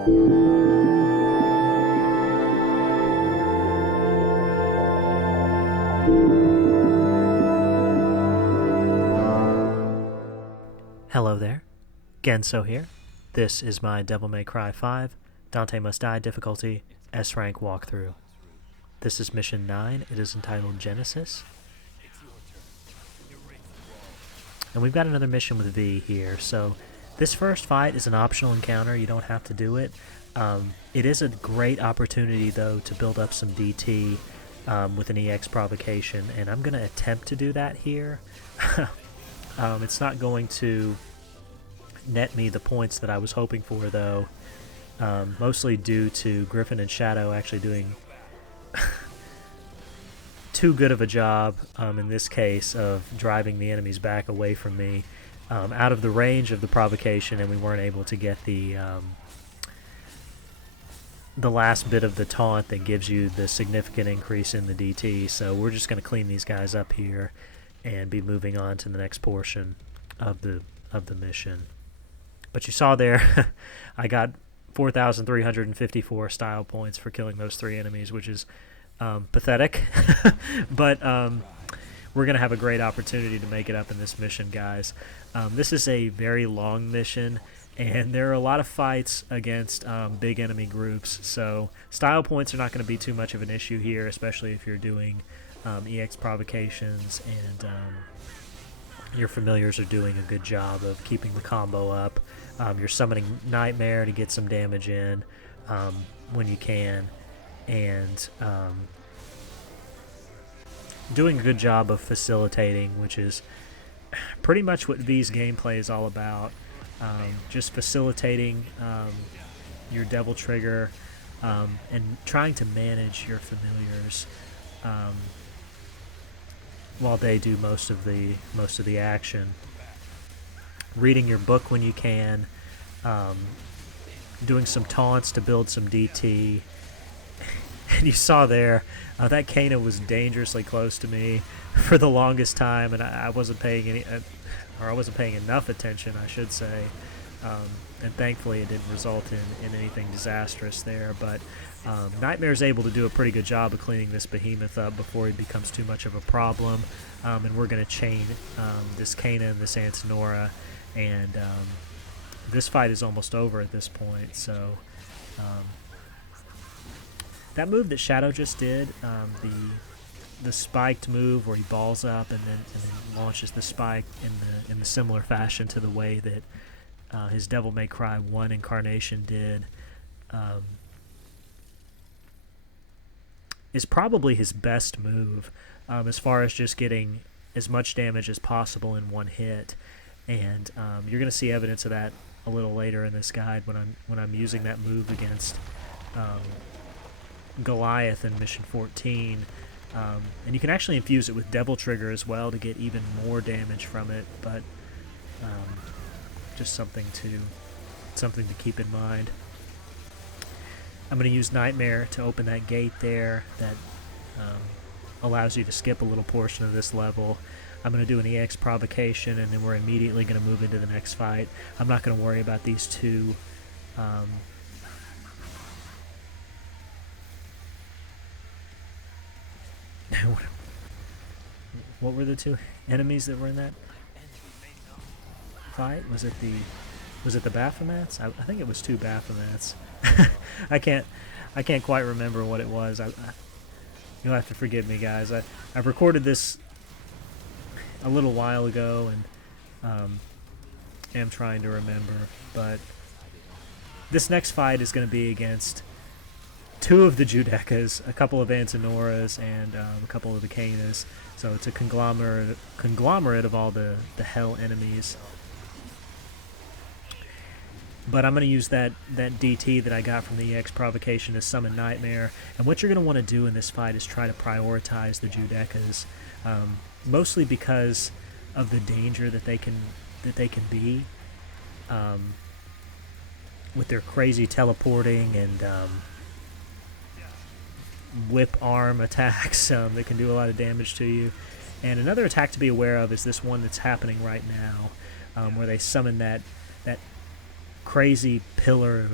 Hello there, Genso here. This is my Devil May Cry 5 Dante Must Die difficulty S-Rank walkthrough. This is mission 9, it is entitled Genesis. And we've got another mission with V here, so this first fight is an optional encounter, you don't have to do it. It is a great opportunity though to build up some DT with an EX provocation, and I'm going to attempt to do that here. It's not going to net me the points that I was hoping for though, mostly due to Griffin and Shadow actually doing too good of a job in this case of driving the enemies back away from me, out of the range of the provocation, and we weren't able to get the last bit of the taunt that gives you the significant increase in the DT. So we're just going to clean these guys up here and be moving on to the next portion of the mission. But you saw there, I got 4,354 style points for killing those 3 enemies, which is pathetic. But we're going to have a great opportunity to make it up in this mission, guys. This is a very long mission, and there are a lot of fights against big enemy groups, so style points are not going to be too much of an issue here, especially if you're doing EX provocations and your familiars are doing a good job of keeping the combo up. You're summoning Nightmare to get some damage in when you can, and doing a good job of facilitating, which is pretty much what V's gameplay is all about. Just facilitating your Devil Trigger and trying to manage your familiars while they do most of the action. Reading your book when you can, doing some taunts to build some DT. And you saw there, that Kana was dangerously close to me for the longest time, and I wasn't paying I wasn't paying enough attention, I should say. And thankfully it didn't result in anything disastrous there, but Nightmare's able to do a pretty good job of cleaning this behemoth up before he becomes too much of a problem, and we're going to chain this Kana and this Antinora, and this fight is almost over at this point. So that move that Shadow just did, the spiked move where he balls up and then launches the spike in the similar fashion to the way that his Devil May Cry 1 incarnation did, is probably his best move as far as just getting as much damage as possible in one hit. And you're going to see evidence of that a little later in this guide when I'm using that move against Goliath in Mission 14. And you can actually infuse it with Devil Trigger as well to get even more damage from it, but just something to keep in mind. I'm going to use Nightmare to open that gate there that allows you to skip a little portion of this level. I'm going to do an EX provocation, and then we're immediately going to move into the next fight. I'm not going to worry about these two what were the 2 enemies that were in that fight? Was it the Baphomets? I think it was 2 Baphomets. I can't quite remember what it was. You'll have to forgive me, guys. I've recorded this a little while ago and am trying to remember, but this next fight is going to be against 2 of the Judecas, a couple of Antinoras, and a couple of the Kanas. So it's a conglomerate of all the hell enemies. But I'm going to use that DT that I got from the EX provocation to summon Nightmare. And what you're going to want to do in this fight is try to prioritize the Judecas, mostly because of the danger that they can be with their crazy teleporting and whip arm attacks that can do a lot of damage to you. And another attack to be aware of is this one that's happening right now, where they summon that crazy pillar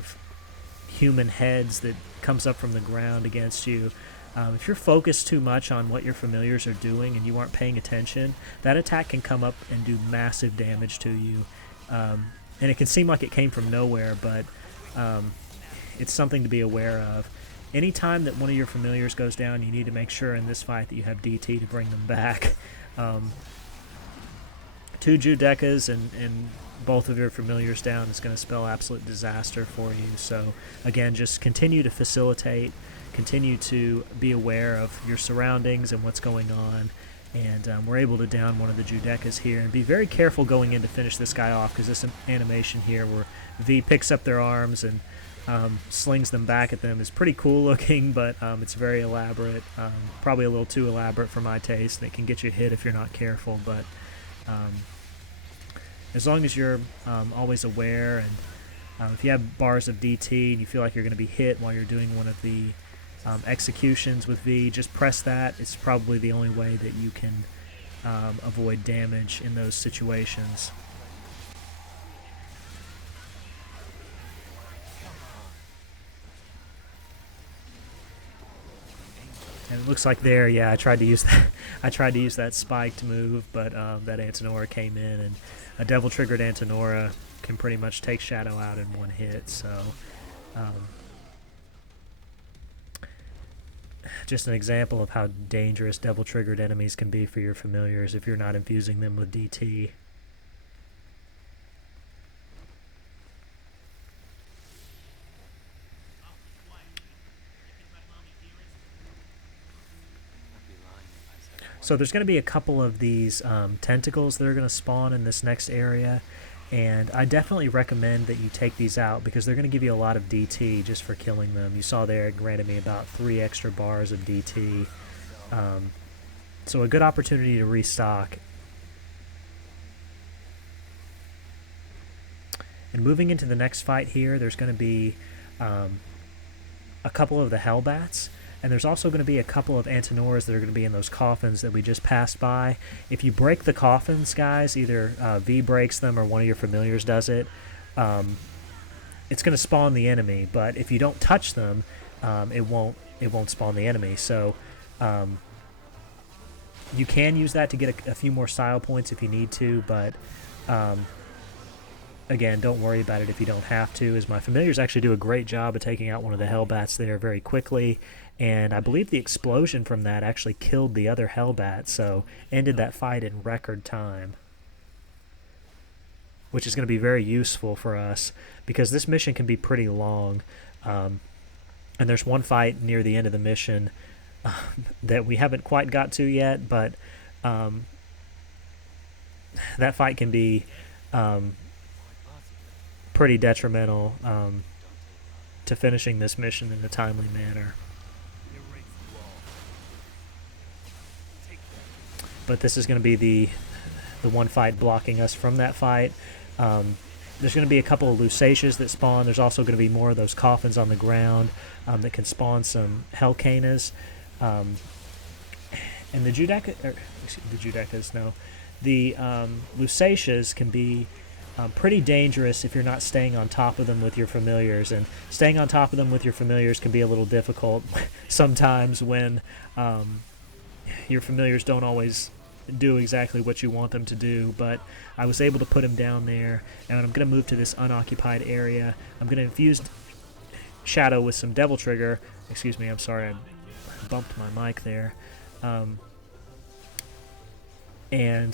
human heads that comes up from the ground against you. If you're focused too much on what your familiars are doing and you aren't paying attention, that attack can come up and do massive damage to you. And it can seem like it came from nowhere, but it's something to be aware of. Anytime that one of your familiars goes down, you need to make sure in this fight that you have DT to bring them back. 2 Judecas and both of your familiars down is going to spell absolute disaster for you. So again, just continue to facilitate, continue to be aware of your surroundings and what's going on. And we're able to down one of the Judecas here, and be very careful going in to finish this guy off, because this animation here where V picks up their arms and slings them back at them is pretty cool looking, but it's very elaborate, probably a little too elaborate for my taste, and it can get you hit if you're not careful. But as long as you're always aware, and if you have bars of DT and you feel like you're going to be hit while you're doing one of the executions with V, just press that. It's probably the only way that you can avoid damage in those situations. And it looks like there, yeah, I tried to use that. I tried to use that spiked move, but that Antinora came in, and a Devil Triggered Antinora can pretty much take Shadow out in one hit. So, just an example of how dangerous Devil Triggered enemies can be for your familiars if you're not infusing them with DT. So there's going to be a couple of these tentacles that are going to spawn in this next area, and I definitely recommend that you take these out because they're going to give you a lot of DT just for killing them. You saw there it granted me about 3 extra bars of DT. So a good opportunity to restock. And moving into the next fight here, there's going to be a couple of the Hellbats. And there's also going to be a couple of Antinoras that are going to be in those coffins that we just passed by. If you break the coffins, guys, either V breaks them or one of your familiars does it, it's going to spawn the enemy. But if you don't touch them, it won't spawn the enemy. So you can use that to get a few more style points if you need to, but again, don't worry about it if you don't have to, as my familiars actually do a great job of taking out one of the Hellbats there very quickly, and I believe the explosion from that actually killed the other Hellbat, so ended that fight in record time, which is going to be very useful for us, because this mission can be pretty long, and there's one fight near the end of the mission that we haven't quite got to yet, but that fight can be pretty detrimental to finishing this mission in a timely manner. But this is going to be the one fight blocking us from that fight. There's going to be a couple of Lusatias that spawn. There's also going to be more of those coffins on the ground that can spawn some Hellcanas. And the Lusatias can be pretty dangerous if you're not staying on top of them with your familiars, and staying on top of them with your familiars can be a little difficult sometimes when your familiars don't always do exactly what you want them to do, but I was able to put him down there, and I'm going to move to this unoccupied area. I'm going to infuse Shadow with some Devil Trigger. Excuse me, I'm sorry, I bumped my mic there. I'm going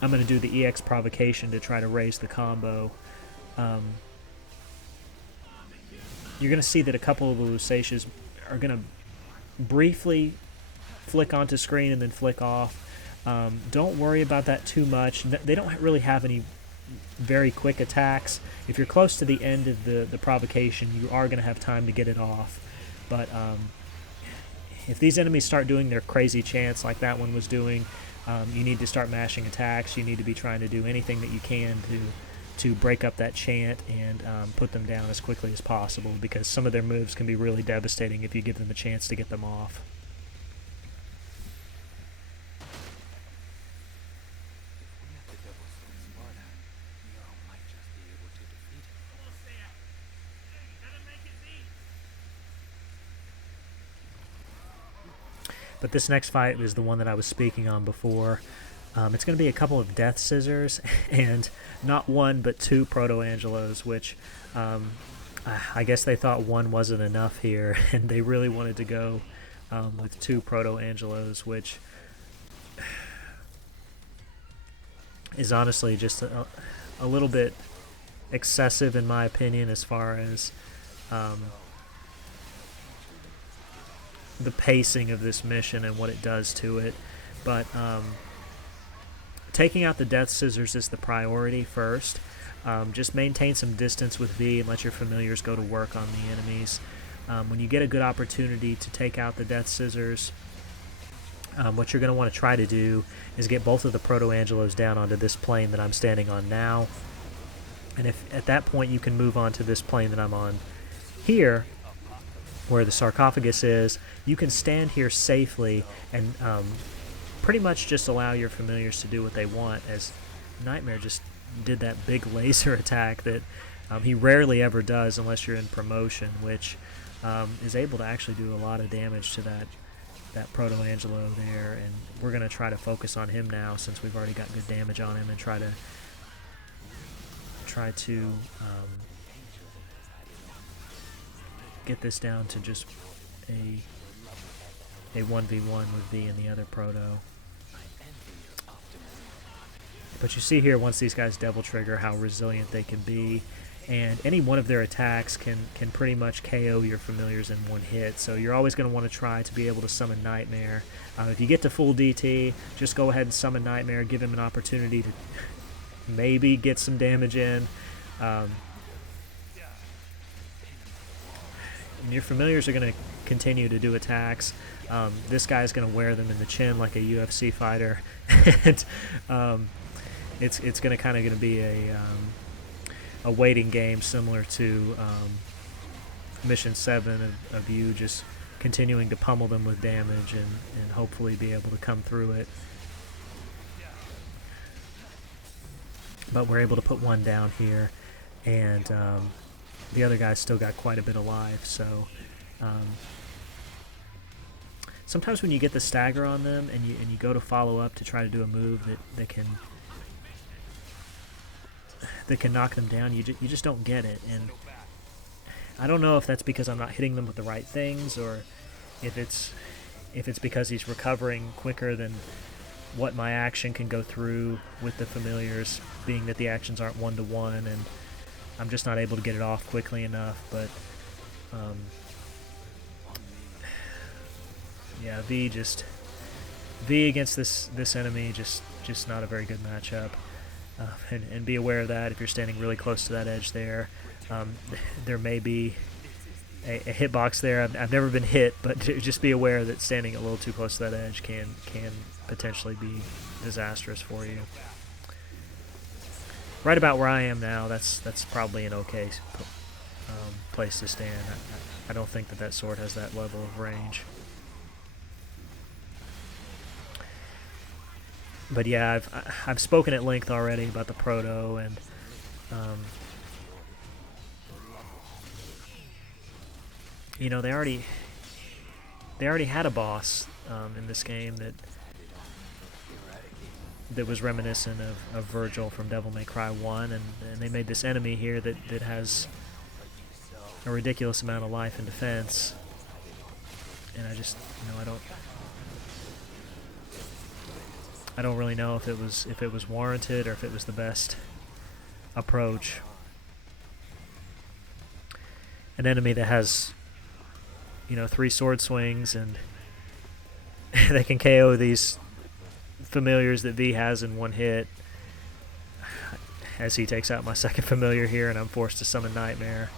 to do the EX Provocation to try to raise the combo. You're going to see that a couple of the Lusatias are going to briefly flick onto screen and then flick off. Don't worry about that too much. They don't really have any very quick attacks. If you're close to the end of the provocation, you are going to have time to get it off. But if these enemies start doing their crazy chants like that one was doing, you need to start mashing attacks. You need to be trying to do anything that you can to break up that chant and put them down as quickly as possible, because some of their moves can be really devastating if you give them a chance to get them off. But this next fight is the one that I was speaking on before. It's going to be a couple of Death Scissors and not one but two Proto-Angelos, which I guess they thought one wasn't enough here, and they really wanted to go with two Proto-Angelos, which is honestly just a little bit excessive in my opinion as far as the pacing of this mission and what it does to it. But taking out the Death Scissors is the priority first. Just maintain some distance with V and let your familiars go to work on the enemies. When you get a good opportunity to take out the Death Scissors, what you're going to want to try to do is get both of the Proto-Angelos down onto this plane that I'm standing on now. And if at that point you can move on to this plane that I'm on here, where the sarcophagus is, you can stand here safely and pretty much just allow your familiars to do what they want, as Nightmare just did that big laser attack that he rarely ever does unless you're in promotion, which is able to actually do a lot of damage to that Proto-Angelo there. And we're going to try to focus on him now since we've already got good damage on him, and try to get this down to just a 1v1 with V and the other Proto. But you see here, once these guys Devil Trigger, how resilient they can be, and any one of their attacks can pretty much KO your familiars in one hit. So you're always going to want to try to be able to summon Nightmare. If you get to full DT, just go ahead and summon Nightmare, give him an opportunity to maybe get some damage in. And your familiars are going to continue to do attacks. This guy's going to wear them in the chin like a UFC fighter. And it's going to kind of be a waiting game similar to Mission 7 of you just continuing to pummel them with damage and hopefully be able to come through it. But we're able to put one down here, and the other guy's still got quite a bit alive. So sometimes when you get the stagger on them and you go to follow up to try to do a move that can knock them down, you just don't get it. And I don't know if that's because I'm not hitting them with the right things, or if it's because he's recovering quicker than what my action can go through with the familiars, being that the actions aren't one-to-one, and I'm just not able to get it off quickly enough. But yeah, V against this enemy, just not a very good matchup. And be aware of that if you're standing really close to that edge there. There may be a hitbox there. I've never been hit, but just be aware that standing a little too close to that edge can potentially be disastrous for you. Right about where I am now, that's probably an okay place to stand. I don't think that sword has that level of range. But yeah, I've spoken at length already about the Proto, and you know, they already had a boss in this game that was reminiscent of Virgil from Devil May Cry 1, and they made this enemy here that has a ridiculous amount of life and defense. And I just, you know, I don't really know if it was warranted or if it was the best approach. An enemy that has, you know, 3 sword swings, and they can KO these familiars that V has in one hit, as he takes out my second familiar here, and I'm forced to summon Nightmare.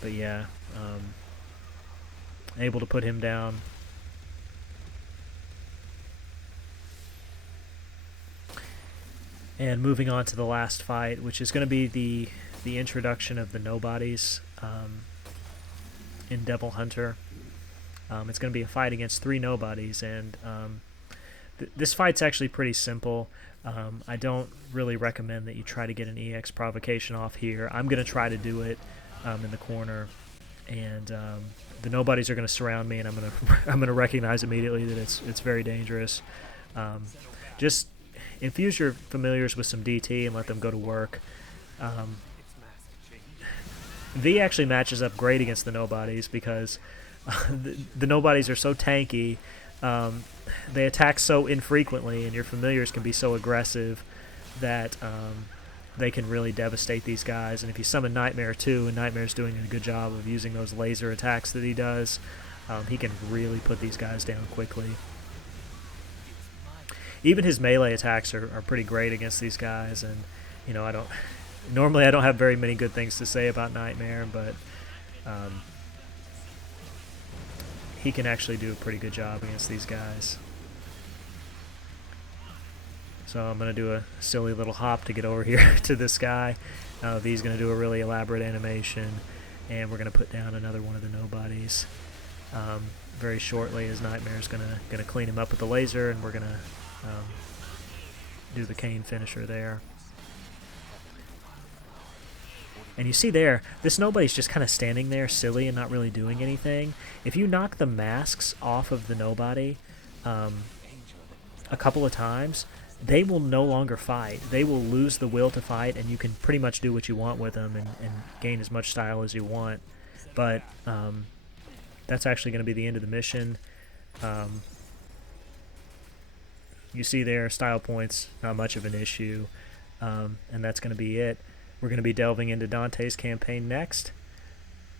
But yeah, able to put him down. And moving on to the last fight, which is going to be the introduction of the nobodies in Devil Hunter. It's going to be a fight against 3 nobodies, and This fight's actually pretty simple. I don't really recommend that you try to get an EX provocation off here. I'm going to try to do it in the corner, and the nobodies are going to surround me, and I'm going to I'm going to recognize immediately that it's very dangerous. Just infuse your familiars with some DT and let them go to work. V actually matches up great against the nobodies because the nobodies are so tanky. They attack so infrequently, and your familiars can be so aggressive that they can really devastate these guys. And if you summon Nightmare too, and Nightmare's doing a good job of using those laser attacks that he does, he can really put these guys down quickly. Even his melee attacks are pretty great against these guys, and you know, I don't have very many good things to say about Nightmare, but he can actually do a pretty good job against these guys. So I'm going to do a silly little hop to get over here to this guy. V's going to do a really elaborate animation, and we're going to put down another one of the nobodies very shortly, as Nightmare's going to clean him up with the laser, and we're going to do the Kane finisher there. And you see there, this nobody's just kind of standing there silly and not really doing anything. If you knock the masks off of the nobody a couple of times, they will no longer fight. They will lose the will to fight, and you can pretty much do what you want with them and gain as much style as you want. But that's actually going to be the end of the mission. You see there, style points, not much of an issue, and that's going to be it. We're going to be delving into Dante's campaign next.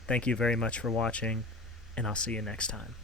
Thank you very much for watching, and I'll see you next time.